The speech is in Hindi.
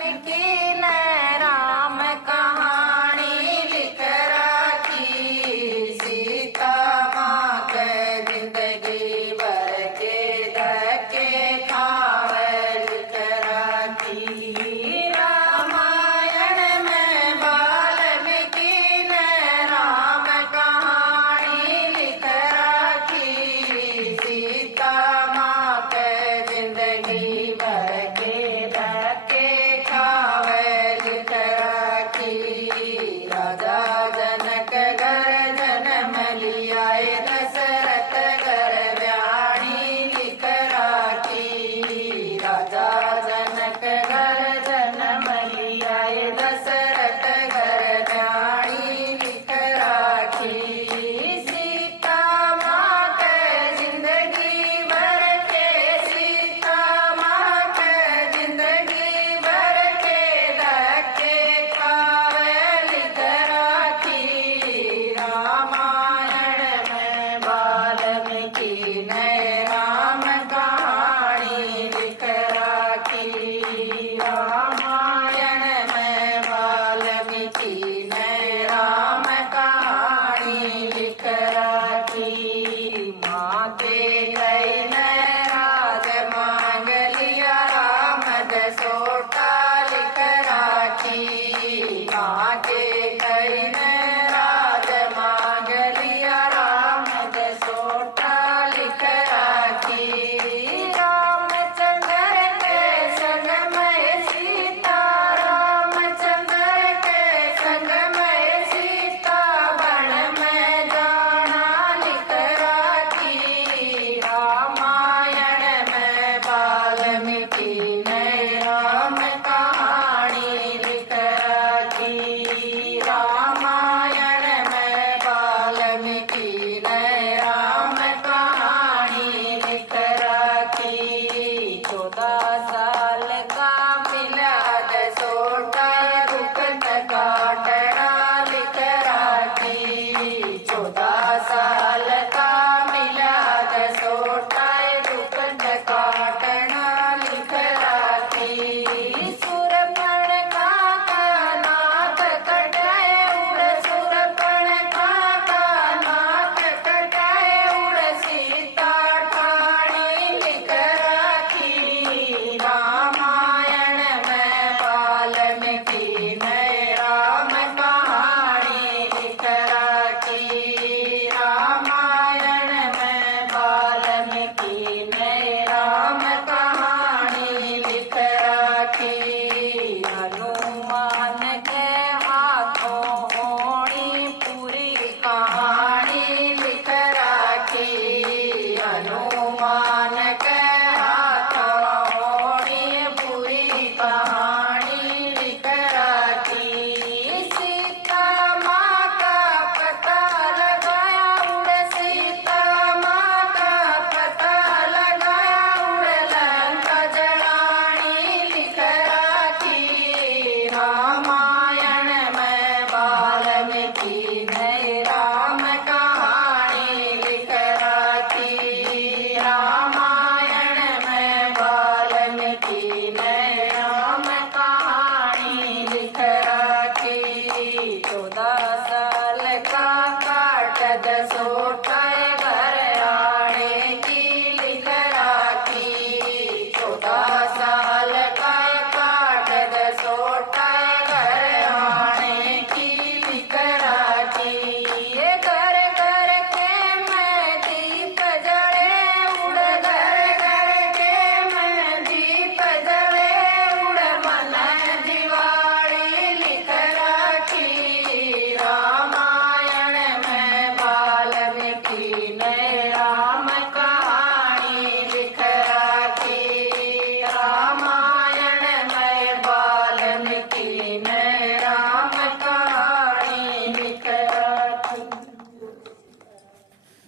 की न राम कहानी लिख राखी, सीता माँ के जिंदगी भर के धक्के खावे लिख राखी। रामायण में वाल्मीकि ने राम कहानी लिख राखी, सीता माँ के जिंदगी भर के धक्के राजा जनक घर जन्म लिया, दशरथ घर व्याणी लिख राखी। राजा जनक घर जन्म लिया, दशरथ घर व्याणी लिख राखी। सीता माँ के जिंदगी भर के, सीता माँ के जिंदगी भर के धक्के रामायण में वाल्मीकि ने राम कहानी लिख राखी। रामायण में वाल्मीकि ने राम कहानी लिख राखी। माँ के कई ने राज मांग लिया, राम दसोटा लिख राखी। माँ के कई ने राज मांग लिया, राम दसोटा लिख राखी। रामचंद्र के संग में सीता, रामचंद्र के संग में सीता वन में जाना लिख राखी। रामायण में वाल्मीकि ने राम कहानी लिख राखी। रामायण में वाल्मीकि ने राम कहानी लिख राखी। 14 साल का मिला दसोटा, दुख न काटना लिख राखी। 14 साल का मिला दसोटा, दुख न काटना लिख राखी। सूरपणखा का नाक कटाए उड़, सूरपणखा का नाक कटाए उड़, सीता ठाणी लिख राखी। रामायण में वाल्मीकि ने राम कहानी लिख राखी। रामायण में वाल्मीकि ने राम कहानी लिख राखी। हनुमान के हाथों होनी पूरी कहानी लिख राखी। हनुमान के हाथों होनी पूरी कहानी